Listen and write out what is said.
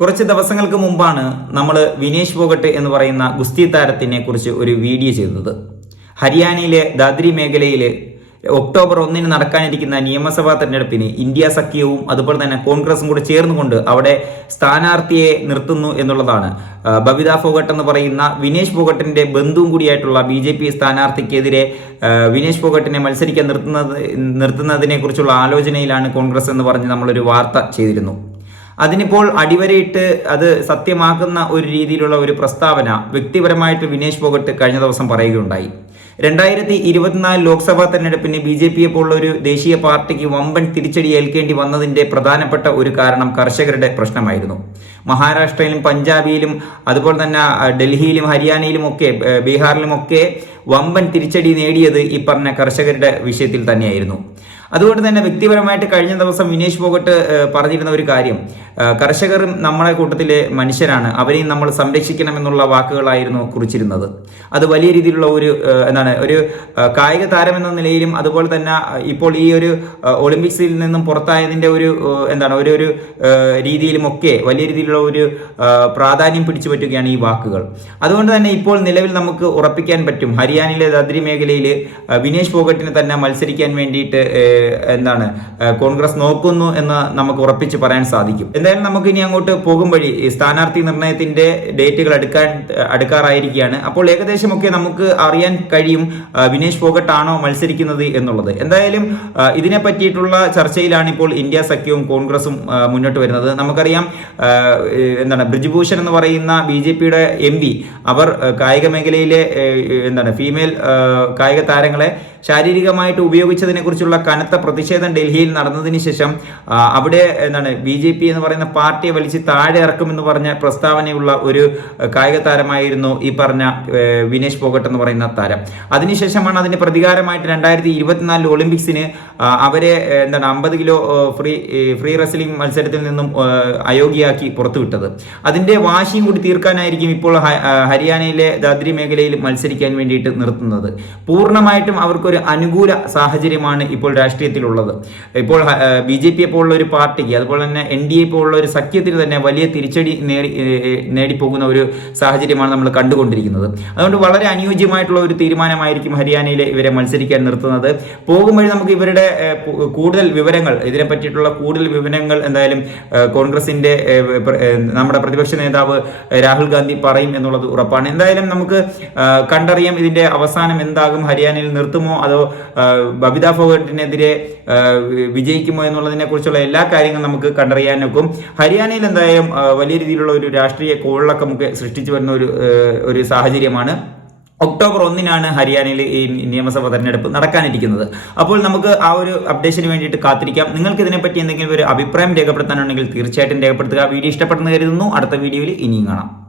കുറച്ച് ദിവസങ്ങൾക്ക് മുമ്പാണ് നമ്മൾ വിനേഷ് ഫോഗട്ട് എന്ന് പറയുന്ന ഗുസ്തി താരത്തിനെ കുറിച്ച് ഒരു വീഡിയോ ചെയ്തത്. ഹരിയാനയിലെ ദാദ്രി മേഖലയിൽ ഒക്ടോബർ ഒന്നിന് നടക്കാനിരിക്കുന്ന നിയമസഭാ തെരഞ്ഞെടുപ്പിന് ഇന്ത്യ സഖ്യവും അതുപോലെ തന്നെ കോൺഗ്രസും കൂടെ ചേർന്നുകൊണ്ട് അവിടെ സ്ഥാനാർത്ഥിയെ നിർത്തുന്നു എന്നുള്ളതാണ്. ബബിത ഫോഗട്ട് എന്ന് പറയുന്ന വിനേഷ് ഫോഗട്ടിന്റെ ബന്ധുവും കൂടിയായിട്ടുള്ള ബി ജെ പി സ്ഥാനാർത്ഥിക്കെതിരെ വിനേഷ് ഫോഗട്ടിനെ മത്സരിക്കാൻ നിർത്തുന്നത് നിർത്തുന്നതിനെ കുറിച്ചുള്ള ആലോചനയിലാണ് കോൺഗ്രസ് എന്ന് പറഞ്ഞ് നമ്മളൊരു വാർത്ത ചെയ്തിരുന്നു. അതിനിപ്പോൾ അടിവരയിട്ട് അത് സത്യമാക്കുന്ന ഒരു രീതിയിലുള്ള ഒരു പ്രസ്താവന വ്യക്തിപരമായിട്ട് വിനേഷ് ഫോഗട്ട് കഴിഞ്ഞ ദിവസം പറയുകയുണ്ടായി. രണ്ടായിരത്തി ഇരുപത്തിനാല് ലോക്സഭാ തെരഞ്ഞെടുപ്പിന് ബി ജെ പിയെ പോലുള്ള ഒരു ദേശീയ പാർട്ടിക്ക് വമ്പൻ തിരിച്ചടി ഏൽക്കേണ്ടി വന്നതിന്റെ പ്രധാനപ്പെട്ട ഒരു കാരണം കർഷകരുടെ പ്രശ്നമായിരുന്നു. മഹാരാഷ്ട്രയിലും പഞ്ചാബിയിലും അതുപോലെ തന്നെ ഡൽഹിയിലും ഹരിയാനയിലും ഒക്കെ ബീഹാറിലും ഒക്കെ വമ്പൻ തിരിച്ചടി നേടിയത് ഈ പറഞ്ഞ കർഷകരുടെ വിഷയത്തിൽ തന്നെയായിരുന്നു. അതുകൊണ്ട് തന്നെ വ്യക്തിപരമായിട്ട് കഴിഞ്ഞ ദിവസം വിനേഷ് ഫോഗട്ട് പറഞ്ഞിരുന്ന ഒരു കാര്യം. കർഷകരും നമ്മളെ കൂട്ടത്തിലെ മനുഷ്യരാണ്. അവരെയും നമ്മൾ സംരക്ഷിക്കണം എന്നുള്ള വാക്കുകളായിരുന്നു കുറിച്ചിരുന്നത്. അത് വലിയ രീതിയിലുള്ള ഒരു എന്താണ് ഒരു കായിക താരം എന്ന നിലയിലും അതുപോലെ തന്നെ ഇപ്പോൾ ഈ ഒരു ഒളിമ്പിക്സിൽ നിന്നും പുറത്തായതിന്റെ ഒരു എന്താണ് ഒരു ഒരു രീതിയിലുമൊക്കെ വലിയ രീതിയിലുള്ള ഒരു പ്രാധാന്യം പിടിച്ചു പറ്റുകയാണ് ഈ വാക്കുകൾ. അതുകൊണ്ട് തന്നെ ഇപ്പോൾ നിലവിൽ നമുക്ക് ഉറപ്പിക്കാൻ പറ്റും. ഹരിയാനയിലെ ദദ്രി മേഖലയിൽ വിനേഷ് ഫോഗട്ടിന് തന്നെ മത്സരിക്കാൻ വേണ്ടിയിട്ട് എന്താണ് കോൺഗ്രസ് നോക്കുന്നു എന്ന് നമുക്ക് ഉറപ്പിച്ച് പറയാൻ സാധിക്കും. എന്തായാലും നമുക്ക് ഇനി അങ്ങോട്ട് പോകും വഴി സ്ഥാനാർത്ഥി നിർണയത്തിന്റെ ഡേറ്റുകൾ എടുക്കാൻ അടുക്കാറായിരിക്കുകയാണ്. അപ്പോൾ ഏകദേശമൊക്കെ നമുക്ക് അറിയാൻ കഴിയും വിനേഷ് ഫോഗട്ട് ആണോ മത്സരിക്കുന്നത് എന്നുള്ളത്. എന്തായാലും ഇതിനെ പറ്റിയിട്ടുള്ള ചർച്ചയിലാണ് ഇപ്പോൾ ഇന്ത്യ സഖ്യവും കോൺഗ്രസും മുന്നോട്ട് വരുന്നത്. നമുക്കറിയാം എന്താണ് ബ്രിജ്ഭൂഷൺ എന്ന് പറയുന്ന ബി ജെ പിയുടെ എം പി അവർ കായിക മേഖലയിലെ എന്താണ് ഫീമെയിൽ കായിക താരങ്ങളെ ശാരീരികമായിട്ട് ഉപയോഗിച്ചതിനെ കുറിച്ചുള്ള കനത്ത പ്രതിഷേധം ഡൽഹിയിൽ നടന്നതിന് ശേഷം അവിടെ എന്താണ് ബി ജെ പി എന്ന് പറയുന്ന പാർട്ടിയെ വലിച്ച് താഴെ ഇറക്കുമെന്ന് പറഞ്ഞ പ്രസ്താവനയുള്ള ഒരു കായിക താരമായിരുന്നു ഈ പറഞ്ഞ വിനേഷ് ഫോഗട്ട് എന്ന് പറയുന്ന താരം. അതിനുശേഷമാണ് അതിന്റെ പ്രതികാരമായിട്ട് രണ്ടായിരത്തി ഇരുപത്തിനാലിൽ ഒളിമ്പിക്സിന് അവരെ എന്താണ് അമ്പത് കിലോ ഫ്രീ ഫ്രീ റെസ്ലിംഗ് മത്സരത്തിൽ നിന്നും അയോഗ്യയാക്കി പുറത്തുവിട്ടത്. അതിന്റെ വാശിയും കൂടി തീർക്കാനായിരിക്കും ഇപ്പോൾ ഹരിയാനയിലെ ദാദ്രി മേഖലയിൽ മത്സരിക്കാൻ വേണ്ടിയിട്ട് നിർത്തുന്നത്. പൂർണമായിട്ടും അവർക്കൊരു അനുകൂല സാഹചര്യമാണ് ഇപ്പോൾ രാഷ്ട്രീയത്തിലുള്ളത്. ഇപ്പോൾ ബി ജെ പിയെ പോലുള്ള ഒരു പാർട്ടിക്ക് അതുപോലെ തന്നെ എൻ ഡി എ പോലുള്ള ഒരു സഖ്യത്തിന് തന്നെ വലിയ തിരിച്ചടി നേടി നേടിപ്പോകുന്ന ഒരു സാഹചര്യമാണ് നമ്മൾ കണ്ടുകൊണ്ടിരിക്കുന്നത്. അതുകൊണ്ട് വളരെ അനുയോജ്യമായിട്ടുള്ള ഒരു തീരുമാനമായിരിക്കും ഹരിയാനയിലെ ഇവരെ മത്സരിക്കാൻ നിർത്തുന്നത്. പോകുമ്പോൾ നമുക്ക് ഇവരുടെ പു- കൂടുതൽ വിവരങ്ങൾ ഇതിനെ പറ്റിയിട്ടുള്ള കൂടുതൽ വിവരങ്ങൾ എന്തായാലും കോൺഗ്രസിന്റെ നമ്മുടെ പ്രതിപക്ഷ നേതാവ് രാഹുൽ ഗാന്ധി പറയും എന്നുള്ളത് ഉറപ്പാണ്. എന്തായാലും നമുക്ക് കണ്ടറിയാം ഇതിന്റെ അവസാനം എന്താകും ഹരിയാനയിൽ നിർത്തുമോ അതോ ബബിത ഫോഗട്ടിനെതിരെ വിജയിക്കുമോ എന്നുള്ളതിനെ കുറിച്ചുള്ള എല്ലാ കാര്യങ്ങളും നമുക്ക് കണ്ടറിയാനൊക്കും. ഹരിയാനയിൽ എന്തായാലും വലിയ രീതിയിലുള്ള ഒരു രാഷ്ട്രീയ കോളിളക്കമൊക്കെ സൃഷ്ടിച്ചു വരുന്ന ഒരു ഒരു സാഹചര്യമാണ്. ഒക്ടോബർ ഒന്നിനാണ് ഹരിയാനയിൽ ഈ നിയമസഭാ തെരഞ്ഞെടുപ്പ് നടക്കാനിരിക്കുന്നത്. അപ്പോൾ നമുക്ക് ആ ഒരു അപ്ഡേഷന് വേണ്ടിയിട്ട് കാത്തിരിക്കാം. നിങ്ങൾക്ക് ഇതിനെപ്പറ്റി എന്തെങ്കിലും ഒരു അഭിപ്രായം രേഖപ്പെടുത്താനുണ്ടെങ്കിൽ തീർച്ചയായിട്ടും രേഖപ്പെടുത്തുക. വീഡിയോ ഇഷ്ടപ്പെടുന്ന കരുതുന്നു. അടുത്ത വീഡിയോയിൽ ഇനിയും കാണാം.